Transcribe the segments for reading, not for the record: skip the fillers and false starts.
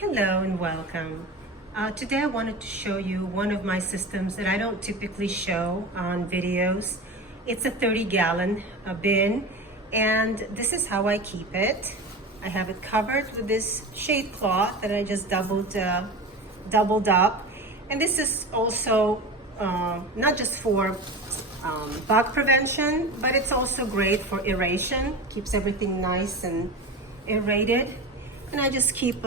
Hello and welcome. Today I wanted to show you one of my systems that I don't typically show on videos. It's a 30-gallon bin, and this is how I keep it. I have it covered with this shade cloth that I just doubled up. And this is also not just for bug prevention, but it's also great for aeration. Keeps everything nice and aerated. And I just keep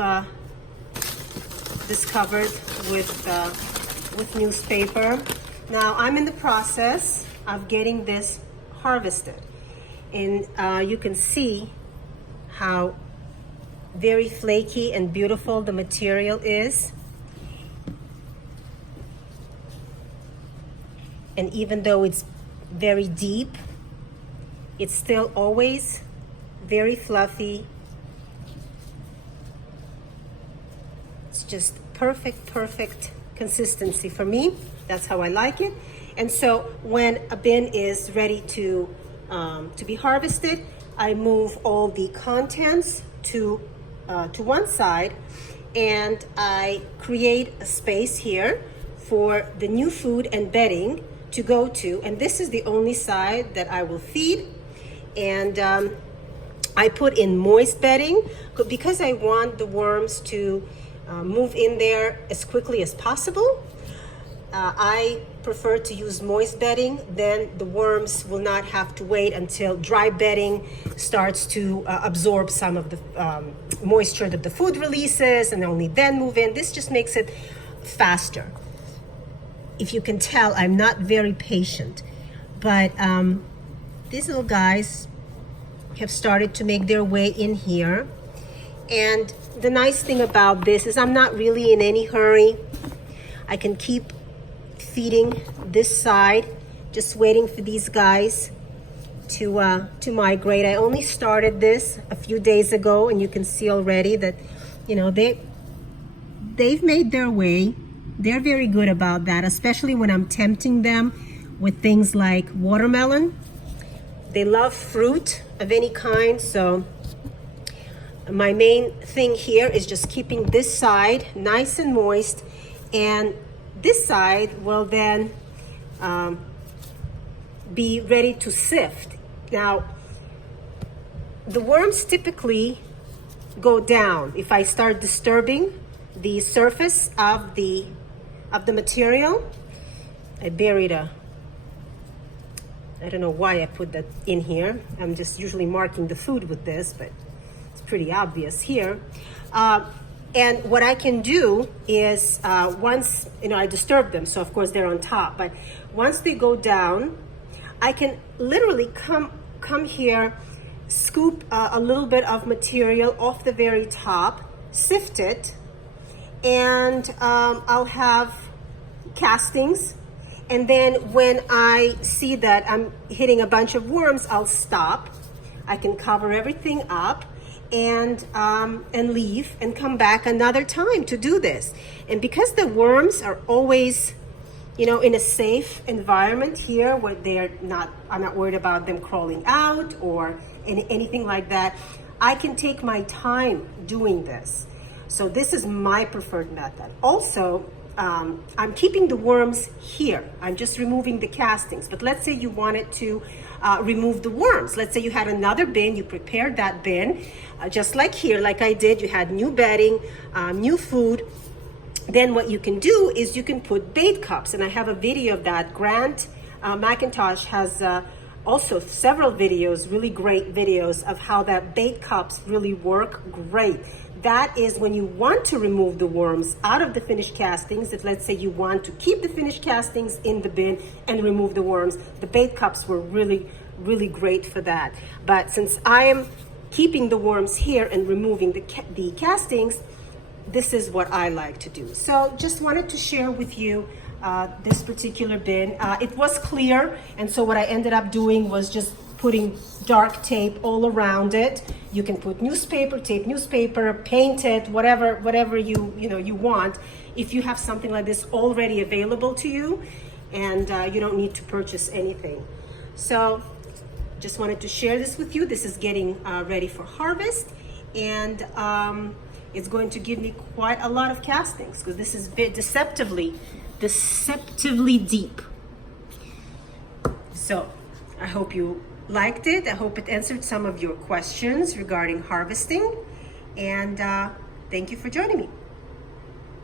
this covered with newspaper. Now I'm in the process of getting this harvested, and you can see how very flaky and beautiful the material is. And even though it's very deep, it's still always very fluffy. It's just perfect consistency for me. That's how I like it. And so when a bin is ready to be harvested, I move all the contents to one side, and I create a space here for the new food and bedding to go to. And this is the only side that I will feed. And I put in moist bedding because I want the worms to move in there as quickly as possible. I prefer to use moist bedding, then the worms will not have to wait until dry bedding starts to absorb some of the moisture that the food releases, and only then move in. This just makes it faster. If you can tell, I'm not very patient, but these little guys have started to make their way in here. And the nice thing about this is I'm not really in any hurry. I can keep feeding this side, just waiting for these guys to migrate. I only started this a few days ago, and you can see already that, you know, they've made their way. They're very good about that, especially when I'm tempting them with things like watermelon. They love fruit of any kind, so my main thing here is just keeping this side nice and moist, and this side will then be ready to sift. Now, the worms typically go down if I start disturbing the surface of the material. I buried I don't know why I put that in here. I'm just usually marking the food with this, but it's pretty obvious here. And what I can do is once, I disturb them, so of course they're on top, but once they go down, I can literally come here, scoop a little bit of material off the very top, sift it, and I'll have castings. And then when I see that I'm hitting a bunch of worms, I'll stop. I can cover everything up and leave and come back another time to do this. And because the worms are always, in a safe environment here where I'm not worried about them crawling out or anything like that, I can take my time doing this. So this is my preferred method. Also, I'm keeping the worms here. I'm just removing the castings. But let's say you wanted to remove the worms. Let's say you had another bin, you prepared that bin, just like here, like I did. You had new bedding, new food. Then what you can do is you can put bait cups. And I have a video of that. Grant McIntosh has also several videos, really great videos of how that bait cups really work great. That is when you want to remove the worms out of the finished castings. If let's say you want to keep the finished castings in the bin and remove the worms, the bait cups were really great for that. But since I am keeping the worms here and removing the castings, this is what I like to do. So just wanted to share with you this particular bin. It was clear, and so what I ended up doing was just putting dark tape all around it. You can put newspaper, tape newspaper, paint it, whatever you want. If you have something like this already available to you, and you don't need to purchase anything. So just wanted to share this with you. This is getting ready for harvest, and it's going to give me quite a lot of castings because this is deceptively deep. So I hope you liked it. I hope it answered some of your questions regarding harvesting, and thank you for joining me.